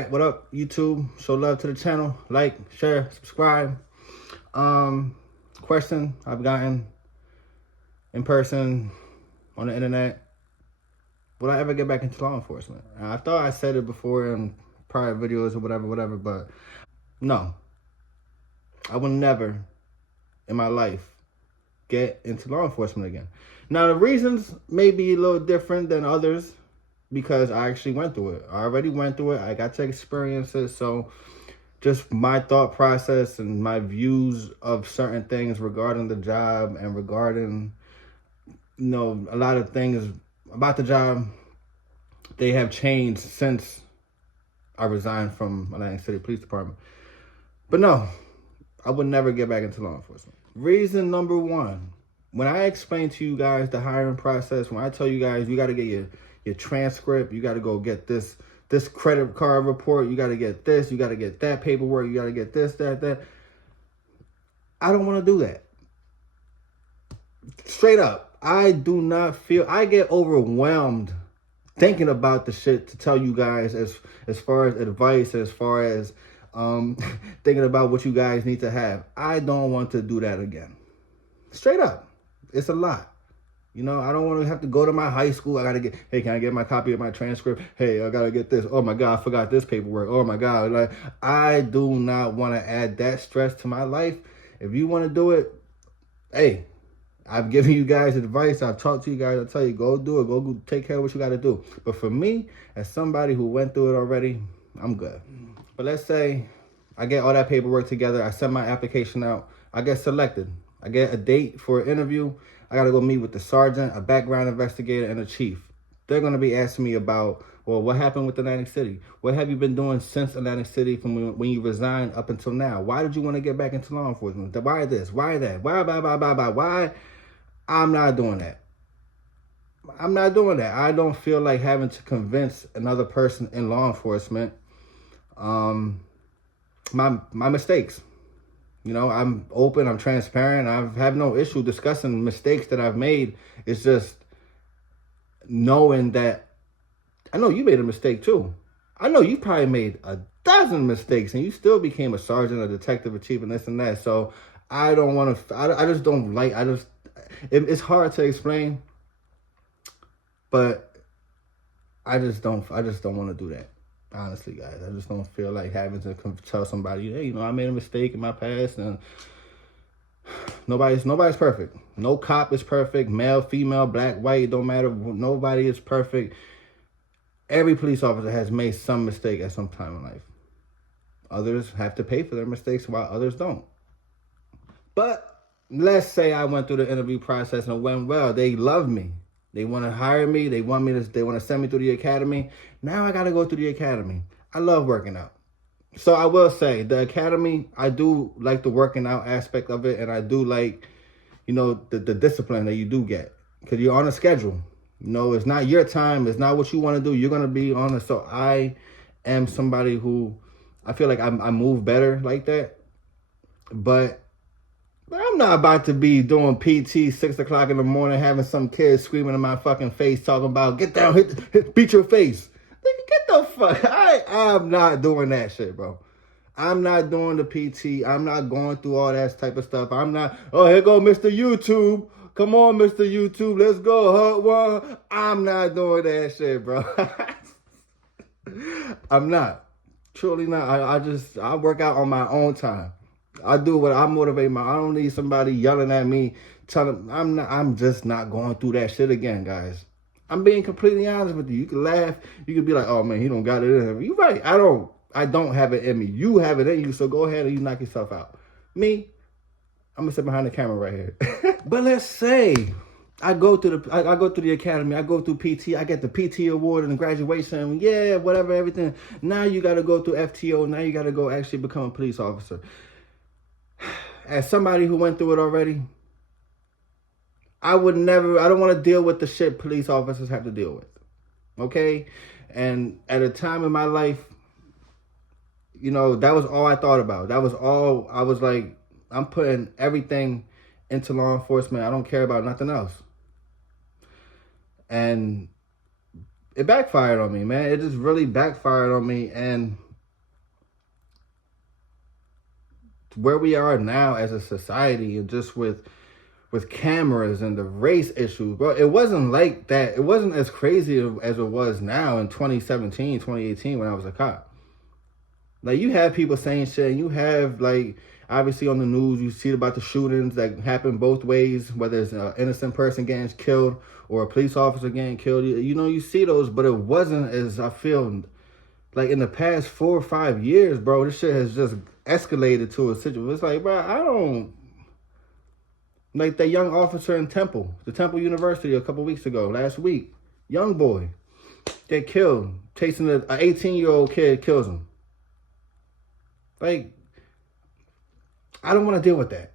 right, what up, YouTube? Show love to the channel. Like, share, subscribe. Question I've gotten in person, on the internet. Will I ever get back into law enforcement? I thought I said it before in prior videos or whatever, but no. I will never in my life get into law enforcement again. Now, the reasons may be a little different than others because I actually went through it. I already went through it. I got to experience it. So just my thought process and my views of certain things regarding the job and regarding, a lot of things about the job, they have changed since I resigned from Atlantic City Police Department. But no, I would never get back into law enforcement. Reason number one, when I explain to you guys the hiring process, when I tell you guys you got to get your transcript, you got to go get this credit card report, you got to get this, you got to get that paperwork, you got to get this, that. I don't want to do that. Straight up, I do not feel, I get overwhelmed thinking about the shit to tell you guys as far as advice, as far as thinking about what you guys need to have. I don't want to do that again. Straight up. It's a lot. I don't want to have to go to my high school. I got to hey, can I get my copy of my transcript? Hey, I got to get this. Oh my God, I forgot this paperwork. Oh my God. Like, I do not want to add that stress to my life. If you want to do it, hey, I've given you guys advice. I've talked to you guys. I tell you, go do it. Go take care of what you got to do. But for me, as somebody who went through it already, I'm good. But let's say I get all that paperwork together. I send my application out. I get selected. I get a date for an interview. I got to go meet with the sergeant, a background investigator, and a chief. They're going to be asking me about, well, what happened with Atlantic City? What have you been doing since Atlantic City from when you resigned up until now? Why did you want to get back into law enforcement? Why this? Why that? Why, why? I'm not doing that. I'm not doing that. I don't feel like having to convince another person in law enforcement my mistakes. I'm open, I'm transparent. I have no issue discussing mistakes that I've made. It's just knowing that I know you made a mistake too. I know you probably made a dozen mistakes and you still became a sergeant, a detective, a chief, and this and that. So I don't want to, I just don't like, it's hard to explain, but I just don't want to do that. Honestly, guys, I just don't feel like having to tell somebody, hey, I made a mistake in my past, and nobody's perfect. No cop is perfect. Male, female, black, white, don't matter. Nobody is perfect. Every police officer has made some mistake at some time in life. Others have to pay for their mistakes while others don't. But let's say I went through the interview process and it went well. They love me. They want to hire me. They want to send me through the academy. Now I got to go through the academy. I love working out. So I will say the academy, I do like the working out aspect of it. And I do like, the discipline that you do get because you're on a schedule. It's not your time. It's not what you want to do. You're going to be on it. So I am somebody who I feel like I move better like that. But I'm not about to be doing PT 6 o'clock in the morning, having some kids screaming in my fucking face, talking about, get down, beat your face. Get the fuck, I'm not doing that shit, bro. I'm not doing the PT. I'm not going through all that type of stuff. I'm not, oh, here go Mr. YouTube. Come on, Mr. YouTube, let's go, hut one. I'm not doing that shit, bro. I'm not. Truly not. I work out on my own time. I do what I motivate I don't need somebody yelling at me, telling I'm just not going through that shit again, guys. I'm being completely honest with you. You can laugh, you can be like, oh man, he don't got it in him. You're right. I don't have it in me. You have it in you, so go ahead and you knock yourself out. Me, I'm gonna sit behind the camera right here. But let's say I go through the academy, I go through PT, I get the PT award and the graduation, yeah, whatever, everything. Now you gotta go through FTO, now you gotta go actually become a police officer. As somebody who went through it already, I don't want to deal with the shit police officers have to deal with. Okay? And at a time in my life, that was all I thought about. That was all, I was like, I'm putting everything into law enforcement. I don't care about nothing else. And it backfired on me, man. It just really backfired on me. And where we are now as a society, and just with cameras and the race issues, bro, it wasn't like that. It wasn't as crazy as it was now in 2017, 2018 when I was a cop. Like, you have people saying shit, and you have, like, obviously on the news, you see about the shootings that happen both ways, whether it's an innocent person getting killed or a police officer getting killed. You know, you see those, but it wasn't as, I feel, like in the past 4 or 5 years, bro, this shit has just escalated to a situation. It's like, bro, I don't, like that young officer in Temple, the Temple University a couple weeks ago, last week, young boy, get killed, chasing an 18-year-old kid, kills him. Like, I don't want to deal with that.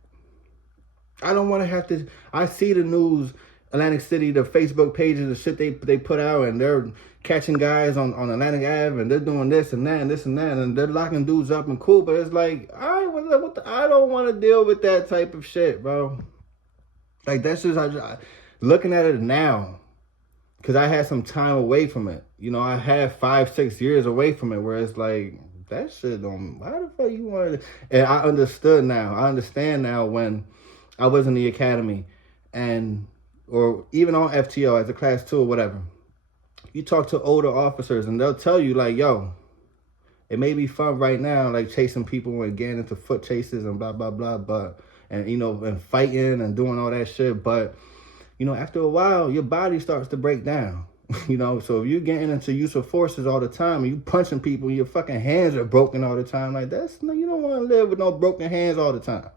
I don't want to have to. I see the news, Atlantic City, the Facebook pages, the shit they put out, and they're catching guys on Atlantic Ave, and they're doing this and that and this and that, and they're locking dudes up and cool. But it's like, I don't want to deal with that type of shit, bro. Like, that's just looking at it now, because I had some time away from it. You know, I had 5-6 years away from it, where it's like, that shit don't, why the fuck you wanted to? And I understand now when I was in the academy, and or even on FTO as a class 2 or whatever. You talk to older officers and they'll tell you, like, yo, it may be fun right now, like chasing people and getting into foot chases and blah blah blah, but and you know, and fighting and doing all that shit, but you know, after a while your body starts to break down. You know, so if you're getting into use of forces all the time and you punching people and your fucking hands are broken all the time, like, that's no, you don't want to live with no broken hands all the time.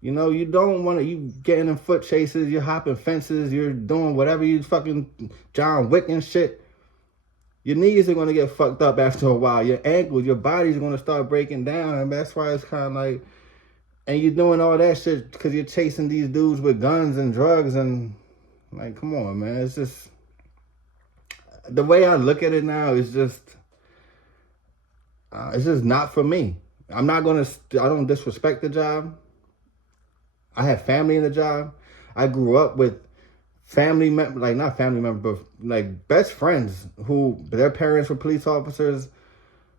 You know, you don't want to, you getting in foot chases, you're hopping fences, you're doing whatever, you fucking John Wick and shit. Your knees are going to get fucked up after a while. Your ankles, your body's going to start breaking down, and that's why it's kind of like, and you're doing all that shit because you're chasing these dudes with guns and drugs, and like, come on, man. It's just, the way I look at it now is just, it's just not for me. I'm not going to, I don't disrespect the job. I have family in the job. I grew up with family members, like not family members, but like best friends who, their parents were police officers,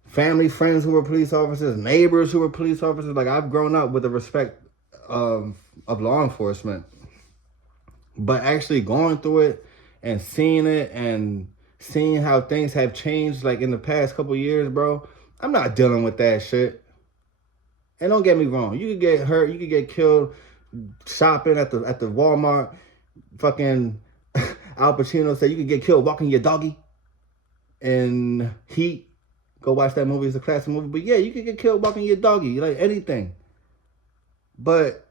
family friends who were police officers, neighbors who were police officers. Like, I've grown up with the respect of law enforcement. But actually going through it and seeing it and seeing how things have changed, like in the past couple years, bro, I'm not dealing with that shit. And don't get me wrong, you could get hurt, you could get killed shopping at the Walmart. Fucking Al Pacino said you could get killed walking your doggy. And Heat, go watch that movie, it's a classic movie. But yeah, you could get killed walking your doggy, like anything. But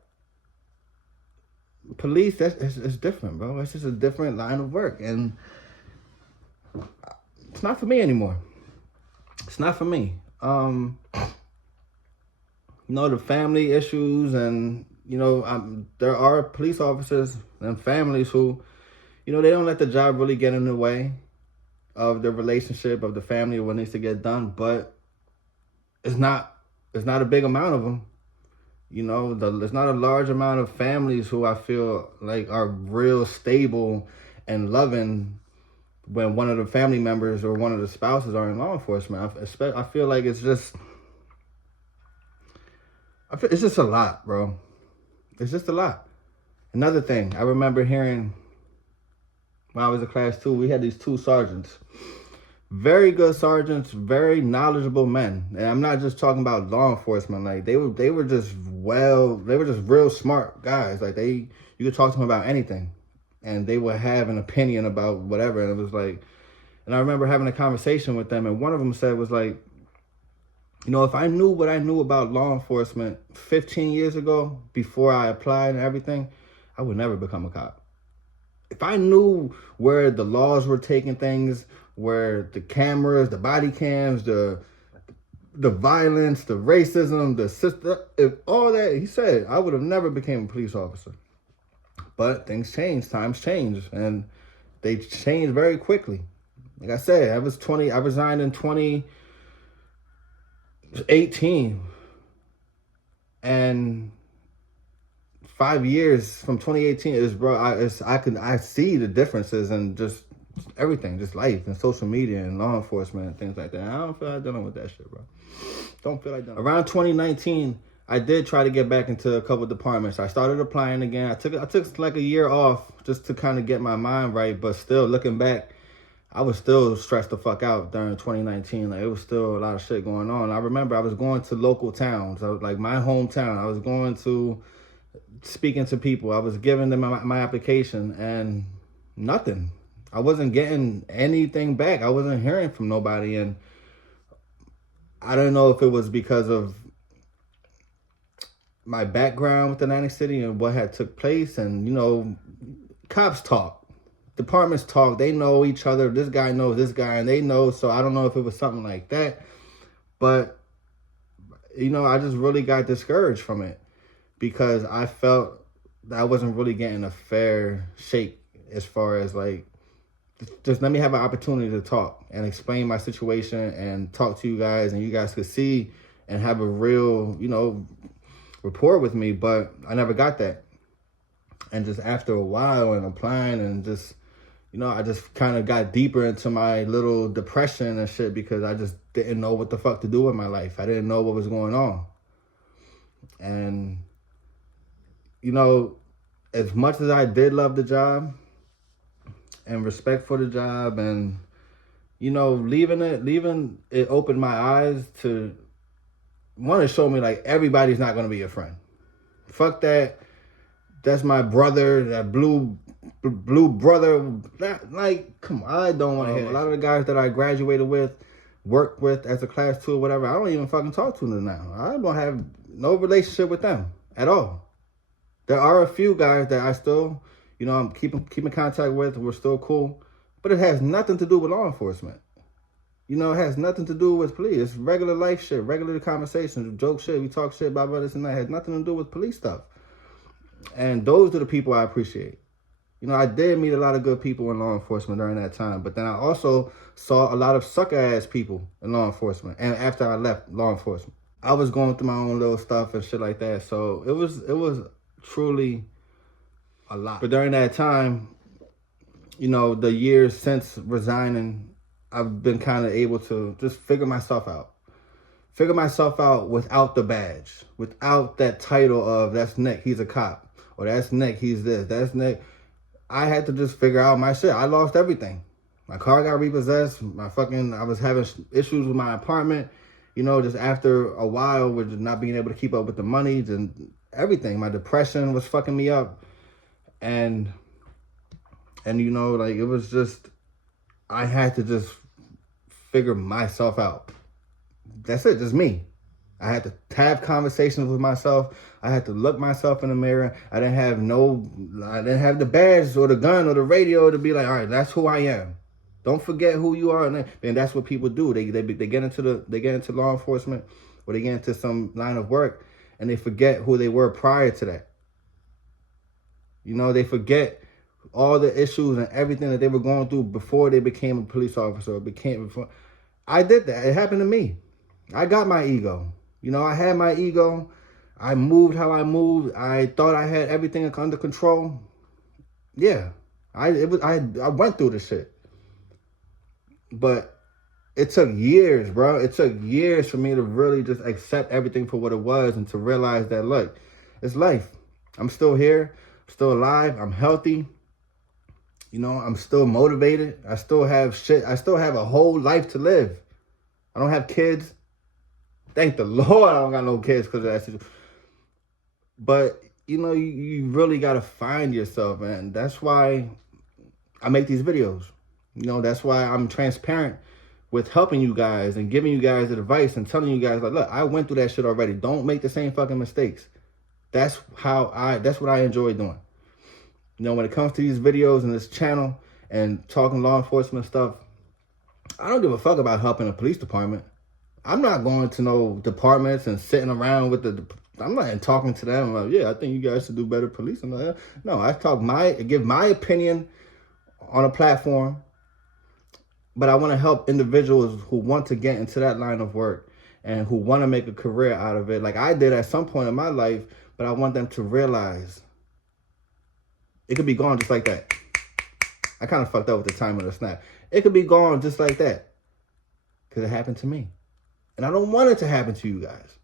police, it's different, bro. It's just a different line of work, and it's not for me anymore. It's not for me. You know, the family issues, and you know, there are police officers and families who, you know, they don't let the job really get in the way of the relationship of the family or what needs to get done. But it's not a big amount of them. You know, there's not a large amount of families who I feel like are real stable and loving when one of the family members or one of the spouses are in law enforcement. I feel like it's just a lot, bro. It's just a lot. Another thing, I remember hearing when I was in class 2, we had these 2 sergeants. Very good sergeants, very knowledgeable men. And I'm not just talking about law enforcement. Like, they were just real smart guys. Like, you could talk to them about anything, and they would have an opinion about whatever. And it was like, and I remember having a conversation with them, and one of them said was like, you know, if I knew what I knew about law enforcement 15 years ago, before I applied and everything, I would never become a cop. If I knew where the laws were taking things, where the cameras, the body cams, the violence, the racism, the system, if all that, he said, I would have never became a police officer. But things change, times change, and they change very quickly. Like I said, I resigned in 2018, and 5 years from 2018 is, bro, I see the differences and just everything, just life and social media and law enforcement and things like that. I don't feel like dealing with that shit, bro. Don't feel like dealing. Around 2019, I did try to get back into a couple departments. I started applying again. I took like a year off just to kind of get my mind right, but still looking back, I was still stressed the fuck out during 2019. Like, it was still a lot of shit going on. I remember I was going to local towns, like my hometown. I was going to speaking to people. I was giving them my application and nothing. I wasn't getting anything back. I wasn't hearing from nobody. And I don't know if it was because of my background with Atlantic City and what had took place. And, you know, cops talk. Departments talk. They know each other. This guy knows this guy and they know. So I don't know if it was something like that. But, you know, I just really got discouraged from it because I felt that I wasn't really getting a fair shake as far as like, just let me have an opportunity to talk and explain my situation and talk to you guys and you guys could see and have a real, you know, rapport with me. But I never got that. And just after a while and applying and just, you know, I just kind of got deeper into my little depression and shit because I just didn't know what the fuck to do with my life. I didn't know what was going on. And, you know, as much as I did love the job and respect for the job and, you know, leaving it opened my eyes to want to show me like everybody's not going to be your friend. Fuck that. That's my brother, that blue brother. Like, come on, I don't want to hear. A lot of the guys that I graduated with, worked with as a class 2 or whatever, I don't even fucking talk to them now. I don't have no relationship with them at all. There are a few guys that I still, you know, I'm keeping contact with. We're still cool. But it has nothing to do with law enforcement. You know, it has nothing to do with police. It's regular life shit, regular conversations, joke shit. We talk shit about this and that. It has nothing to do with police stuff. And those are the people I appreciate. You know, I did meet a lot of good people in law enforcement during that time. But then I also saw a lot of sucker-ass people in law enforcement. And after I left law enforcement, I was going through my own little stuff and shit like that. So it was truly a lot. But during that time, you know, the years since resigning, I've been kind of able to just figure myself out. Figure myself out without the badge, without that title of that's Nick, he's a cop. Or that's Nick, he's this, that's Nick. I had to just figure out my shit. I lost everything. My car got repossessed. I was having issues with my apartment. You know, just after a while with just not being able to keep up with the money and everything. My depression was fucking me up. And you know, like, it was just, I had to just figure myself out. That's it, just me. I had to have conversations with myself. I had to look myself in the mirror. I didn't have the badge or the gun or the radio to be like, all right, that's who I am. Don't forget who you are. And that's what people do. They get into law enforcement or they get into some line of work and they forget who they were prior to that. You know, they forget all the issues and everything that they were going through before they became a police officer. I did that. It happened to me. I got my ego. You know, I had my ego. I moved how I moved. I thought I had everything under control. Yeah, I went through this shit. But it took years, bro. It took years for me to really just accept everything for what it was and to realize that, look, it's life. I'm still here, still alive. I'm healthy. You know, I'm still motivated. I still have shit. I still have a whole life to live. I don't have kids. Thank the Lord I don't got no kids because of that situation. But, you know, you really got to find yourself. And that's why I make these videos. You know, that's why I'm transparent with helping you guys and giving you guys advice and telling you guys, like, look, I went through that shit already. Don't make the same fucking mistakes. That's what I enjoy doing. You know, when it comes to these videos and this channel and talking law enforcement stuff, I don't give a fuck about helping the police department. I'm not going to no departments and sitting around with I'm not talking to them like, yeah, I think you guys should do better policing. No, I give my opinion on a platform, but I want to help individuals who want to get into that line of work and who want to make a career out of it, like I did at some point in my life, but I want them to realize it could be gone just like that. I kind of fucked up with the time of the snap. It could be gone just like that. Because it happened to me. And I don't want it to happen to you guys.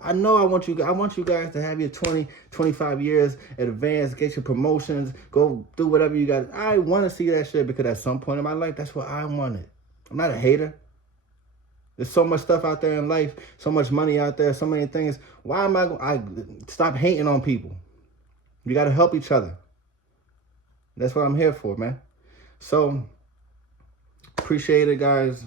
I know I want you guys to have your 20, 25 years advance, get your promotions, go do whatever you got. I want to see that shit because at some point in my life, that's what I wanted. I'm not a hater. There's so much stuff out there in life, so much money out there, so many things. Why am I stop hating on people? You got to help each other. That's what I'm here for, man. So, appreciate it, guys.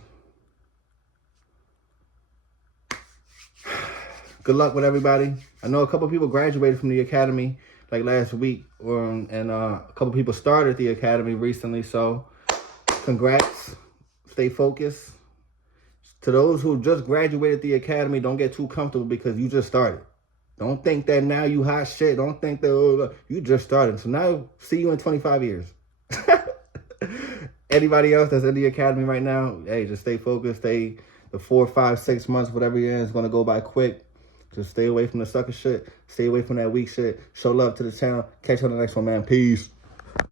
Good luck with everybody. I know a couple of people graduated from the academy like last week, and a couple of people started the academy recently. So, congrats. Stay focused. To those who just graduated the academy, don't get too comfortable because you just started. Don't think that now you hot shit. Don't think that, oh, you just started. So now, see you in 25 years. Anybody else that's in the academy right now, hey, just stay focused. Stay the 4, 5, 6 months, whatever it is going to go by quick. Just stay away from the sucker shit. Stay away from that weak shit. Show love to the channel. Catch you on the next one, man. Peace.